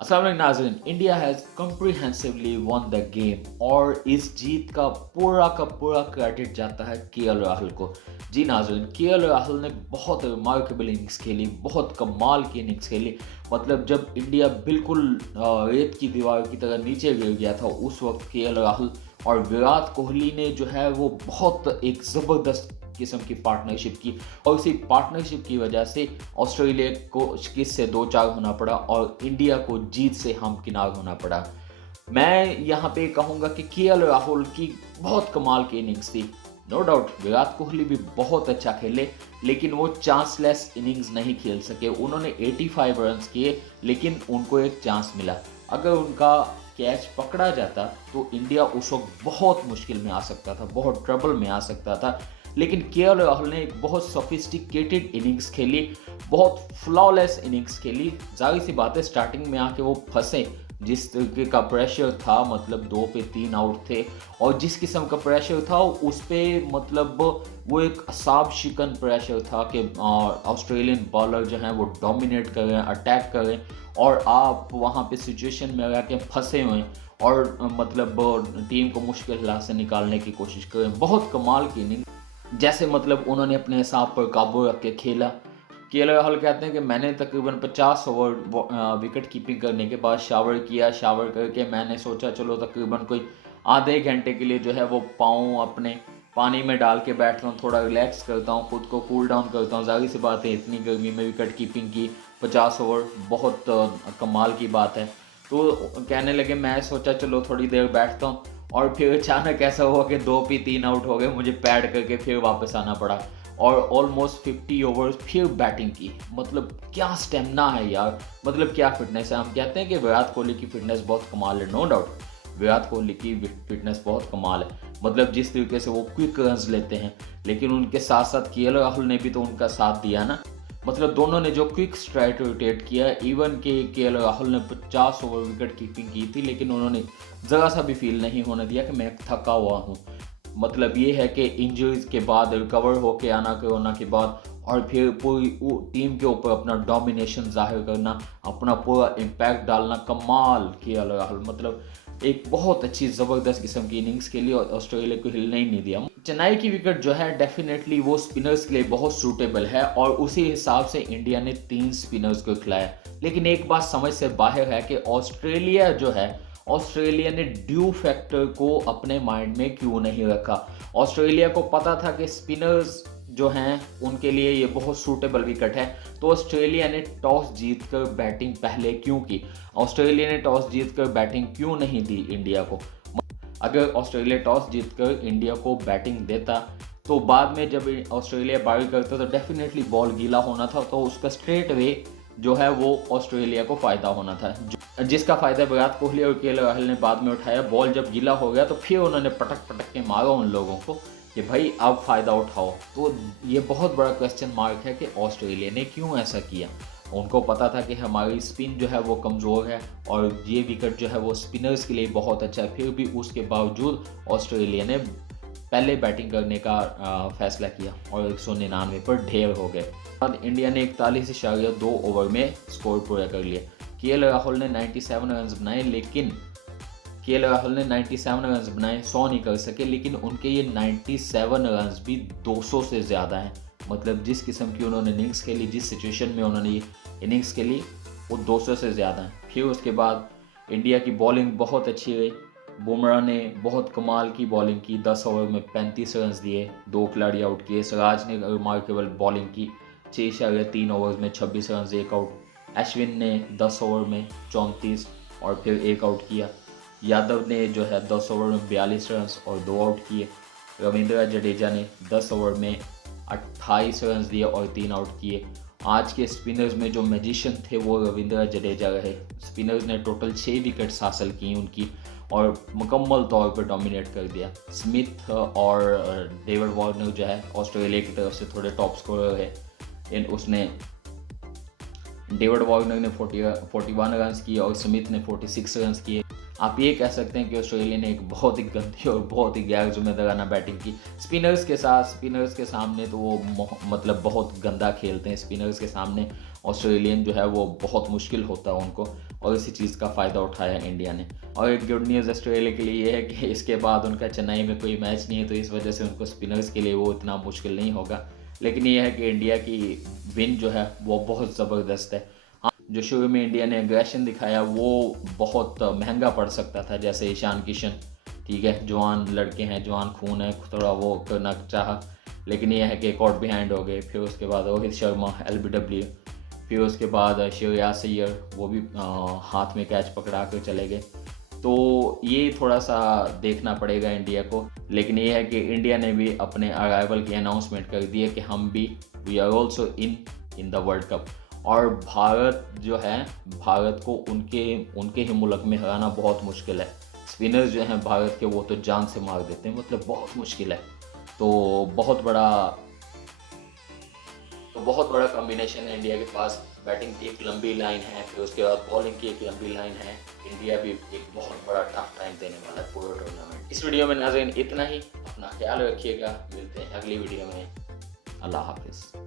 अस्सलाम वालेकुम नाज़रीन, India has comprehensively won the game और इस जीत का पूरा क्रेडिट जाता है केएल राहुल को। जी नाज़रीन, केएल राहुल ने बहुत रिमार्केबल इनिंग्स खेली, बहुत कमाल की इनिंग्स खेली। मतलब जब इंडिया बिल्कुल रेत की दीवार की तरह नीचे गिर गया था, उस वक्त केएल राहुल और विराट कोहली ने जो है वो बहुत एक ज़बरदस्त किस्म की पार्टनरशिप की और उसी पार्टनरशिप की वजह से ऑस्ट्रेलिया को किस से 2-4 होना पड़ा और इंडिया को जीत से हमकिनार होना पड़ा। मैं यहाँ पे कहूँगा कि केएल राहुल की बहुत कमाल की इनिंग्स थी। नो डाउट विराट कोहली भी बहुत अच्छा खेले, लेकिन वो चांसलेस इनिंग्स नहीं खेल सके। उन्होंने 85 रन्स किए, लेकिन उनको एक चांस मिला। अगर उनका कैच पकड़ा जाता तो इंडिया उस वक्त बहुत मुश्किल में आ सकता था, बहुत ट्रबल में आ सकता था। लेकिन केएल राहुल ने एक बहुत सोफिस्टिकेटेड इनिंग्स खेली, बहुत फ्लॉलेस इनिंग्स खेली। जाहिर सी बात है स्टार्टिंग में आके वो फंसे, जिस तरीके का प्रेशर था, मतलब 2 पे 3 आउट थे और जिस किस्म का प्रेशर था उस पे मतलब वो एक असाब शिकन प्रेशर था कि ऑस्ट्रेलियन बॉलर जो हैं वो डोमिनेट कर रहे हैं, अटैक कर रहे हैं और आप वहाँ पे सिचुएशन में आके के फंसे हुए हैं और मतलब टीम को मुश्किल हालात से निकालने की कोशिश कर रहे हैं। बहुत कमाल की इनिंग, जैसे मतलब उन्होंने अपने हिसाब पर काबू रख के खेला। केएल राहुल कहते हैं कि मैंने तकरीबन 50 ओवर विकेट कीपिंग करने के बाद शावर किया। शावर करके मैंने सोचा चलो तकरीबन कोई आधे घंटे के लिए जो है वो पाँव अपने पानी में डाल के बैठता हूँ, थोड़ा रिलैक्स करता हूँ, खुद को कूल डाउन करता हूँ। जाहिर सी बात है इतनी गर्मी में विकेट कीपिंग की 50 ओवर बहुत कमाल की बात है। तो कहने लगे मैं सोचा चलो थोड़ी देर बैठता हूँ और फिर अचानक ऐसा हुआ कि 2 पे 3 आउट हो गए, मुझे पैड करके फिर वापस आना पड़ा और ऑलमोस्ट 50 ओवर्स फिर बैटिंग की। मतलब क्या स्टेमिना है यार, मतलब क्या फिटनेस है। हम कहते हैं कि विराट कोहली की फिटनेस बहुत कमाल है, नो डाउट विराट कोहली की फिटनेस बहुत कमाल है। मतलब जिस तरीके से वो क्विक रन्स लेते हैं, लेकिन उनके साथ साथ केएल राहुल ने भी तो उनका साथ दिया ना। मतलब दोनों ने जो क्विक स्ट्राइक रोटेट किया, इवन के केएल राहुल ने 50 ओवर विकेट कीपिंग की थी, लेकिन उन्होंने ज़रा सा भी फील नहीं होने दिया कि मैं थका हुआ हूँ। मतलब ये है कि इंजरीज के बाद रिकवर होके आना कोरोना के बाद और फिर पूरी टीम के ऊपर अपना डोमिनेशन जाहिर करना, अपना पूरा इम्पैक्ट डालना, कमाल किया राहुल। मतलब एक बहुत अच्छी ज़बरदस्त किस्म की इनिंग्स के लिए ऑस्ट्रेलिया को हिलने ही नहीं दिया। चेन्नई की विकेट जो है डेफिनेटली वो स्पिनर्स के लिए बहुत सूटेबल है और उसी हिसाब से इंडिया ने 3 स्पिनर्स को खिलाया। लेकिन एक बात समझ से बाहर है कि ऑस्ट्रेलिया जो है, ऑस्ट्रेलिया ने ड्यू फैक्टर को अपने माइंड में क्यों नहीं रखा। ऑस्ट्रेलिया को पता था कि स्पिनर्स जो हैं उनके लिए ये बहुत सूटेबल विकेट है, तो ऑस्ट्रेलिया ने टॉस जीतकर बैटिंग पहले क्यों की। ऑस्ट्रेलिया ने टॉस जीतकर बैटिंग क्यों नहीं दी इंडिया को। अगर ऑस्ट्रेलिया टॉस जीतकर इंडिया को बैटिंग देता तो बाद में जब ऑस्ट्रेलिया बॉल करता तो डेफिनेटली बॉल गीला होना था, तो उसका स्ट्रेट वे जो है वो ऑस्ट्रेलिया को फ़ायदा होना था, जिसका फ़ायदा विराट कोहली और केएल राहुल ने बाद में उठाया। बॉल जब गीला हो गया तो फिर उन्होंने पटक पटक के मारा उन लोगों को कि भाई अब फ़ायदा उठाओ। तो ये बहुत बड़ा क्वेश्चन मार्क है कि ऑस्ट्रेलिया ने क्यों ऐसा किया। उनको पता था कि हमारी स्पिन जो है वो कमज़ोर है और ये विकेट जो है वो स्पिनर्स के लिए बहुत अच्छा है, फिर भी उसके बावजूद ऑस्ट्रेलिया ने पहले बैटिंग करने का फैसला किया और 199 पर ढेर हो गए। बाद इंडिया ने 41.2 ओवर में स्कोर पूरा कर लिया। केएल राहुल ने 97 रन बनाए, लेकिन केएल राहुल ने 97 रन बनाए, 100 नहीं कर सके, लेकिन उनके ये 97 रन भी 200 से ज़्यादा हैं। मतलब जिस किस्म की उन्होंने इनिंग्स खेली, जिस सिचुएशन में उन्होंने ये इनिंग्स खेली, वो 200 से ज़्यादा हैं। फिर उसके बाद इंडिया की बॉलिंग बहुत अच्छी रही। बुमराह ने बहुत कमाल की बॉलिंग की, 10 ओवर में 35 रन दिए, 2 खिलाड़ी आउट किए। सिराज ने रिमार्केबल बॉलिंग की, 6.3 ओवर में 26 रन, 1 आउट। अश्विन ने 10 ओवर में 34 और फिर 1 आउट किया। यादव ने जो है 10 ओवर में 42 रन और 2 आउट किए। रविंद्र जडेजा ने 10 ओवर में 28 रन दिए और 3 आउट किए। आज के स्पिनर्स में जो मैजिशियन थे वो रविंद्र जडेजा रहे। स्पिनर्स ने टोटल 6 विकेट्स हासिल की उनकी और मुकम्मल तौर पर डोमिनेट कर दिया। स्मिथ और डेविड वार्नर जो है ऑस्ट्रेलिया की तरफ से थोड़े टॉप स्कोरर है। उसने डेविड वार्नर ने 41 रन किए और स्मिथ ने 46 रन किए। आप ये कह सकते हैं कि ऑस्ट्रेलिया ने एक बहुत ही गंदी और बहुत ही गैर जिम्मेदाराना बैटिंग की। स्पिनर्स के सामने तो वो मतलब बहुत गंदा खेलते हैं स्पिनर्स के सामने। ऑस्ट्रेलियन जो है वो बहुत मुश्किल होता है उनको, और इसी चीज़ का फ़ायदा उठाया इंडिया ने। और एक गुड न्यूज़ ऑस्ट्रेलिया के लिए ये है कि इसके बाद उनका चेन्नई में कोई मैच नहीं है, तो इस वजह से उनको स्पिनर्स के लिए वो इतना मुश्किल नहीं होगा। लेकिन ये है कि इंडिया की विन जो है वो बहुत ज़बरदस्त है। हाँ, जो शुरू में इंडिया ने एग्रेशन दिखाया वो बहुत महंगा पड़ सकता था, जैसे ईशान किशन, ठीक है, जवान लड़के हैं, जवान खून है, थोड़ा वो करना चाहा, लेकिन ये है कि कॉट बिहाइंड हो गए। फिर उसके बाद रोहित शर्मा LBW, फिर उसके बाद श्रेयस अय्यर, वो भी हाथ में कैच पकड़ा कर चले गए। तो ये थोड़ा सा देखना पड़ेगा इंडिया को, लेकिन ये है कि इंडिया ने भी अपने अराइवल की अनाउंसमेंट कर दी है कि हम भी we are also in the world cup. और भारत जो है, भारत को उनके ही मुल्क में हराना बहुत मुश्किल है। स्पिनर्स जो हैं भारत के वो तो जान से मार देते हैं, मतलब बहुत मुश्किल है। तो बहुत बड़ा कॉम्बिनेशन है इंडिया के पास। बैटिंग की एक लंबी लाइन है, फिर उसके बाद बॉलिंग की एक लंबी लाइन है। इंडिया भी एक बहुत बड़ा टफ टाइम देने वाला है पूरा टूर्नामेंट। इस वीडियो में नाज़रीन इतना ही, अपना ख्याल रखिएगा, मिलते हैं अगली वीडियो में। अल्लाह हाफिज़।